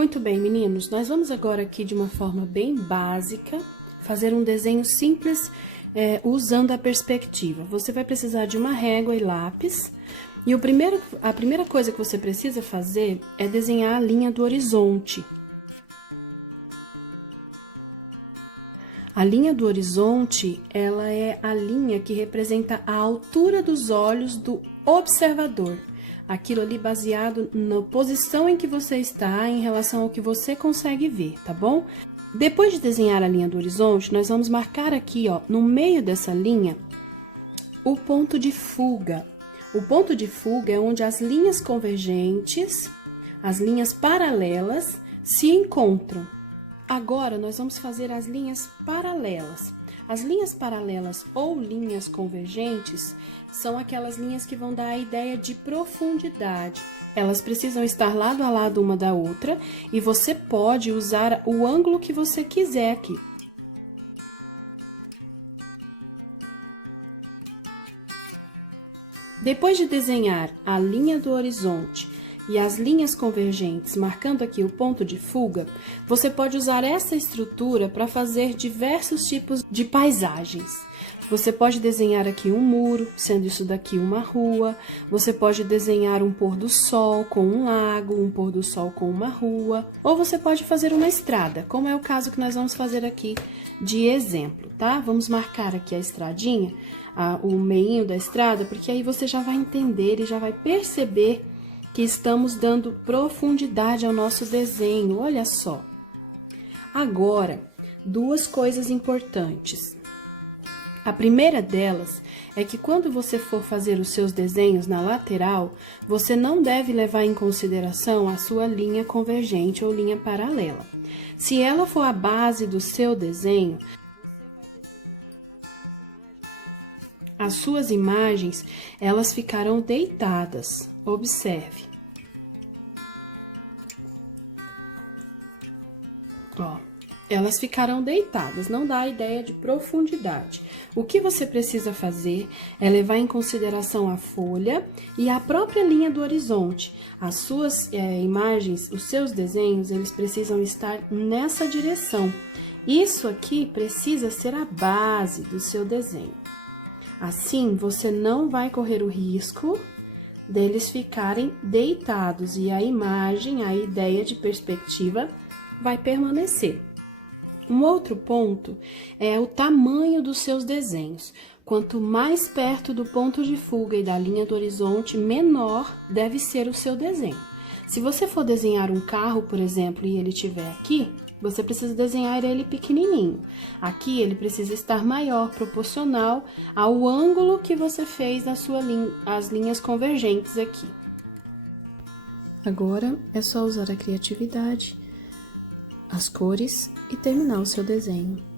Muito bem, meninos, nós vamos agora aqui de uma forma bem básica fazer um desenho simples usando a perspectiva. Você vai precisar de uma régua e lápis e a primeira coisa que você precisa fazer é desenhar a linha do horizonte. A linha do horizonte, ela é a linha que representa a altura dos olhos do observador. Aquilo ali baseado na posição em que você está em relação ao que você consegue ver, tá bom? Depois de desenhar a linha do horizonte, nós vamos marcar aqui, ó, no meio dessa linha, o ponto de fuga. O ponto de fuga é onde as linhas convergentes, as linhas paralelas, se encontram. Agora, nós vamos fazer as linhas paralelas. As linhas paralelas ou linhas convergentes são aquelas linhas que vão dar a ideia de profundidade. Elas precisam estar lado a lado uma da outra e você pode usar o ângulo que você quiser aqui. Depois de desenhar a linha do horizonte e as linhas convergentes, marcando aqui o ponto de fuga, você pode usar essa estrutura para fazer diversos tipos de paisagens. Você pode desenhar aqui um muro, sendo isso daqui uma rua. Você pode desenhar um pôr do sol com um lago, um pôr do sol com uma rua. Ou você pode fazer uma estrada, como é o caso que nós vamos fazer aqui de exemplo, tá? Vamos marcar aqui a estradinha, o meinho da estrada, porque aí você já vai entender e já vai perceber que estamos dando profundidade ao nosso desenho, olha só. Agora, duas coisas importantes. A primeira delas é que quando você for fazer os seus desenhos na lateral, você não deve levar em consideração a sua linha convergente ou linha paralela. Se ela for a base do seu desenho, as suas imagens, elas ficarão deitadas. Observe. Ó, elas ficarão deitadas, não dá a ideia de profundidade. O que você precisa fazer é levar em consideração a folha e a própria linha do horizonte. As suas imagens, os seus desenhos, eles precisam estar nessa direção. Isso aqui precisa ser a base do seu desenho. Assim, você não vai correr o risco deles ficarem deitados e a imagem, a ideia de perspectiva vai permanecer. Um outro ponto é o tamanho dos seus desenhos. Quanto mais perto do ponto de fuga e da linha do horizonte, menor deve ser o seu desenho. Se você for desenhar um carro, por exemplo, e ele estiver aqui, você precisa desenhar ele pequenininho. Aqui ele precisa estar maior, proporcional ao ângulo que você fez as linhas convergentes aqui. Agora é só usar a criatividade, as cores e terminar o seu desenho.